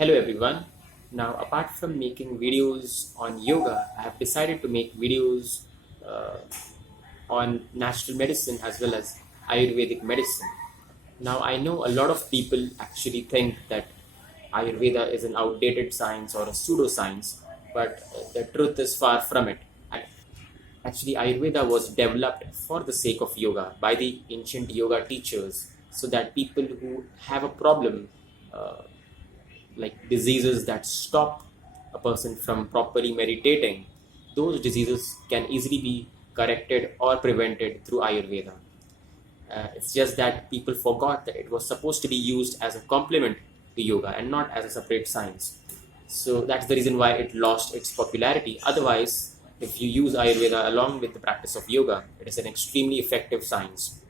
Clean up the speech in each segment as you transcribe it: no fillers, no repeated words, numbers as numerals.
Hello everyone. Now, apart from making videos on yoga, I have decided to make videos uh, on natural medicine as well as Ayurvedic medicine. Now, I know a lot of people actually think that Ayurveda is an outdated science or a pseudoscience, but the truth is far from it. Actually, Ayurveda was developed for the sake of yoga by the ancient yoga teachers so that people who have a problem uh, like diseases that stop a person from properly meditating, those diseases can easily be corrected or prevented through Ayurveda. It's just that people forgot that it was supposed to be used as a complement to yoga and not as a separate science. So that's the reason why it lost its popularity. Otherwise, if you use Ayurveda along with the practice of yoga, it is an extremely effective science.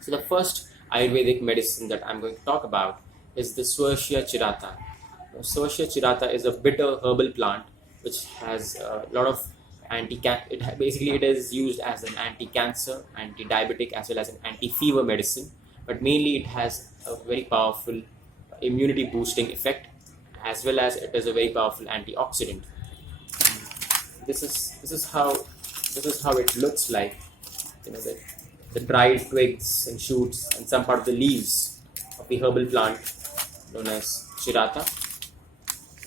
So the first Ayurvedic medicine that I'm going to talk about is the Swashya Chirata. Swashya Chirata is a bitter herbal plant which has a lot of basically it is used as an anti-cancer, anti-diabetic as well as an anti-fever medicine, but mainly it has a very powerful immunity boosting effect as well as it is a very powerful antioxidant. This is how it looks like. The dried twigs and shoots and some part of the leaves of the herbal plant known as chirata,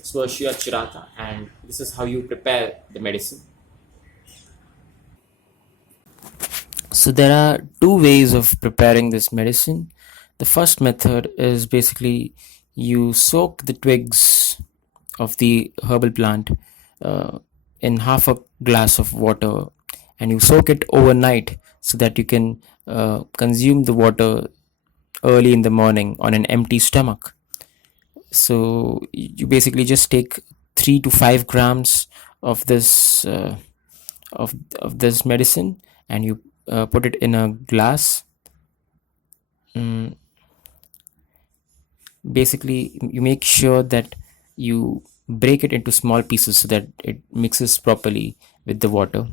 Swashya chirata, and this is how you prepare the medicine. So there are two ways of preparing this medicine. The first method is basically you soak the twigs of the herbal plant uh, in half a glass of water, and you soak it overnight so that you can consume the water early in the morning on an empty stomach. So you basically just take 3 to 5 grams of this medicine, and you put it in a glass. Mm, Basically, you make sure that you break it into small pieces so that it mixes properly with the water.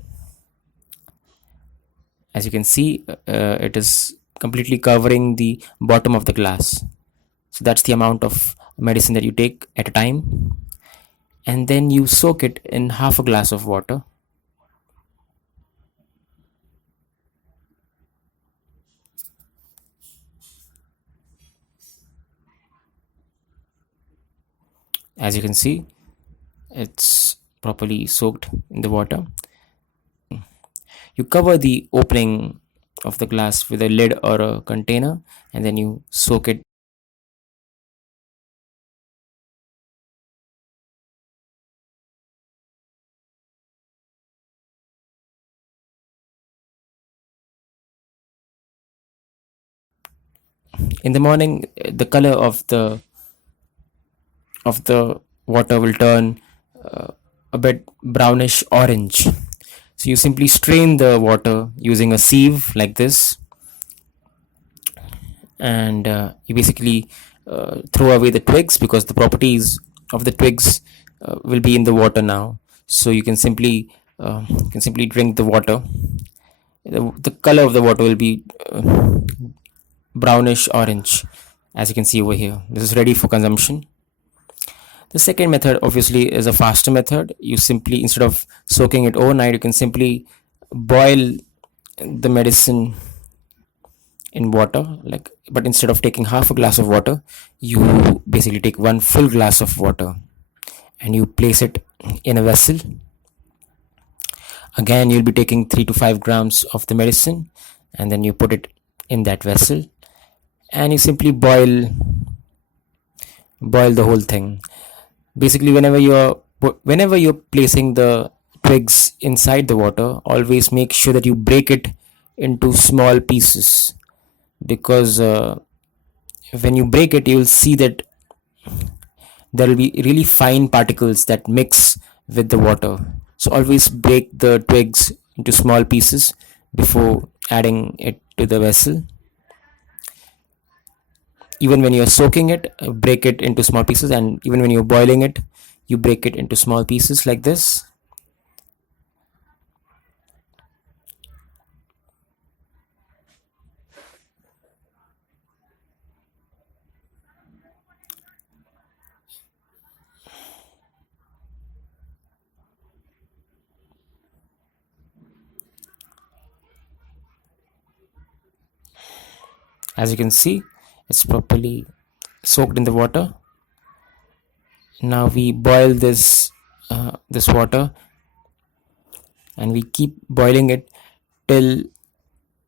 As you can see, it is completely covering the bottom of the glass. So that's the amount of medicine that you take at a time. And then you soak it in half a glass of water. As you can see, it's properly soaked in the water. You cover the opening of the glass with a lid or a container, and then you soak it. In the morning, the color of the water will turn uh, a bit brownish orange. So you simply strain the water using a sieve like this, and you basically throw away the twigs because the properties of the twigs will be in the water now. So you can simply drink the water. The color of the water will be brownish orange, as you can see over here. This is ready for consumption. The second method obviously is a faster method. You simply, instead of soaking it overnight, you can simply boil the medicine in water. But instead of taking half a glass of water, you basically take one full glass of water and you place it in a vessel. Again, you'll be taking 3 to 5 grams of the medicine, and then you put it in that vessel, and you simply boil the whole thing. Basically, whenever you're placing the twigs inside the water, always make sure that you break it into small pieces, because when you break it, you'll see that there will be really fine particles that mix with the water. So always break the twigs into small pieces before adding it to the vessel. Even when you're soaking it, break it into small pieces, and even when you're boiling it, you break it into small pieces like this. As you can see, it's properly soaked in the water. Now we boil this water, and we keep boiling it till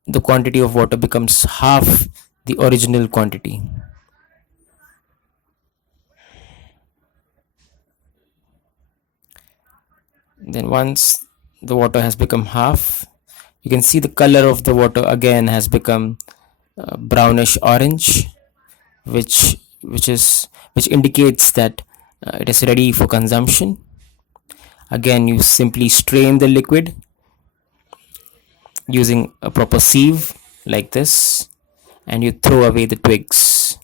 the quantity of water becomes half the original quantity. Then once the water has become half, you can see the color of the water again has become brownish orange, which indicates that it is ready for consumption. Again, you simply strain the liquid using a proper sieve like this, and you throw away the twigs.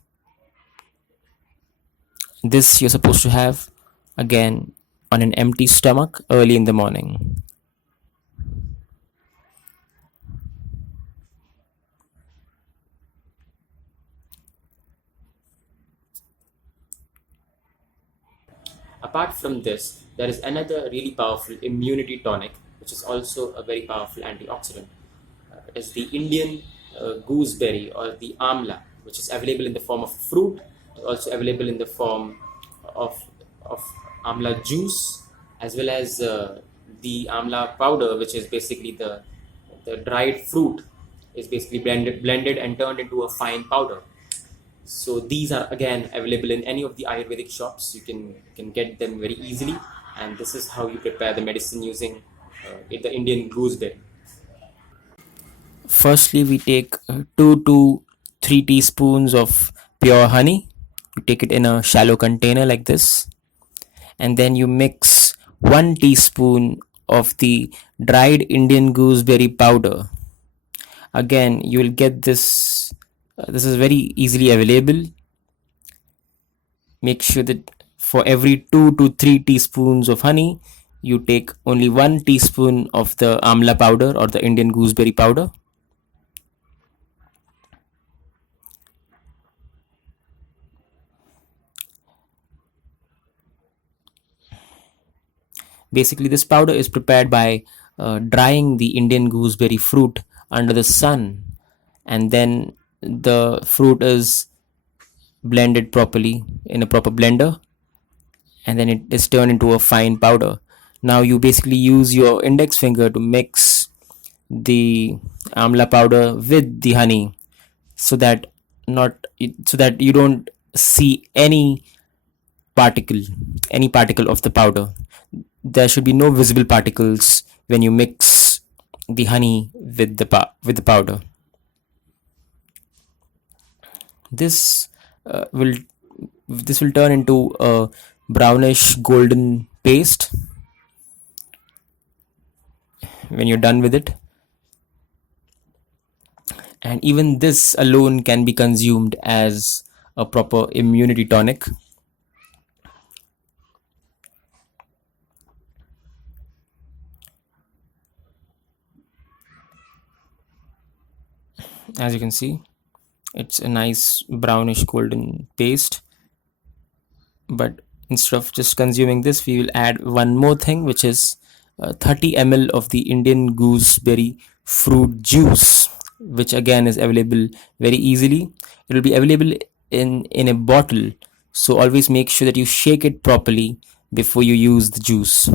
This you're supposed to have again on an empty stomach early in the morning. Apart from this, there is another really powerful immunity tonic, which is also a very powerful antioxidant. It is the Indian gooseberry or the amla, which is available in the form of fruit, also available in the form of, of amla juice, as well as the amla powder, which is basically the dried fruit, is basically blended and turned into a fine powder. So these are again available in any of the Ayurvedic shops. You can get them very easily, and this is how you prepare the medicine using the Indian gooseberry. Firstly, we take 2 to 3 teaspoons of pure honey. You take it in a shallow container like this, and then you mix 1 teaspoon of the dried Indian gooseberry powder. Again, you will get this. This is very easily available. Make sure that for every 2 to 3 teaspoons of honey, you take only 1 teaspoon of the amla powder or the Indian gooseberry powder. Basically, this powder is prepared by drying the Indian gooseberry fruit under the sun, and then the fruit is blended properly in a proper blender, and then it is turned into a fine powder. Now you basically use your index finger to mix the amla powder with the honey, so that not so that you don't see particle any particle of the powder. There should be no visible particles when you mix the honey with the powder. This will this will turn into a brownish golden paste when you're done with it, and even this alone can be consumed as a proper immunity tonic. As you can see, it's a nice brownish golden paste. But instead of just consuming this, we will add one more thing, which is 30 ml of the Indian gooseberry fruit juice, which again is available very easily. It will be available in a bottle, so always make sure that you shake it properly before you use the juice.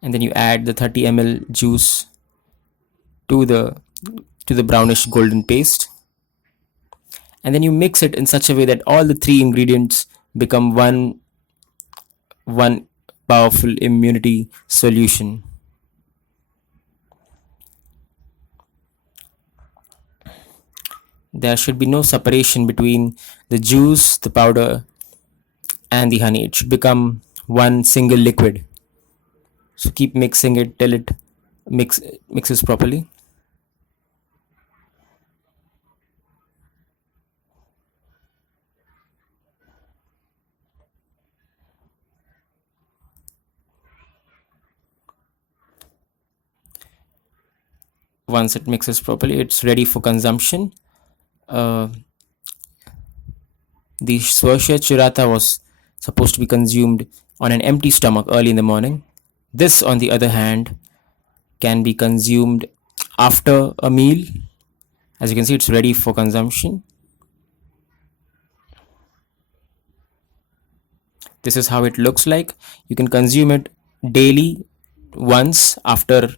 And then you add the 30 ml juice to the brownish golden paste, and then you mix it in such a way that all the three ingredients become one powerful immunity solution. There should be no separation between the juice, the powder, and the honey. It should become one single liquid. So keep mixing it till it mixes properly. Once it mixes properly, it's ready for consumption. Uh, the Swarsha Chirata was supposed to be consumed on an empty stomach early in the morning. This, on the other hand, can be consumed after a meal As you can see, it's ready for consumption. This is how it looks like. You can consume it daily, once after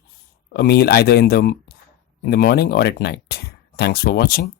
a meal, either in the morning or at night. Thanks for watching.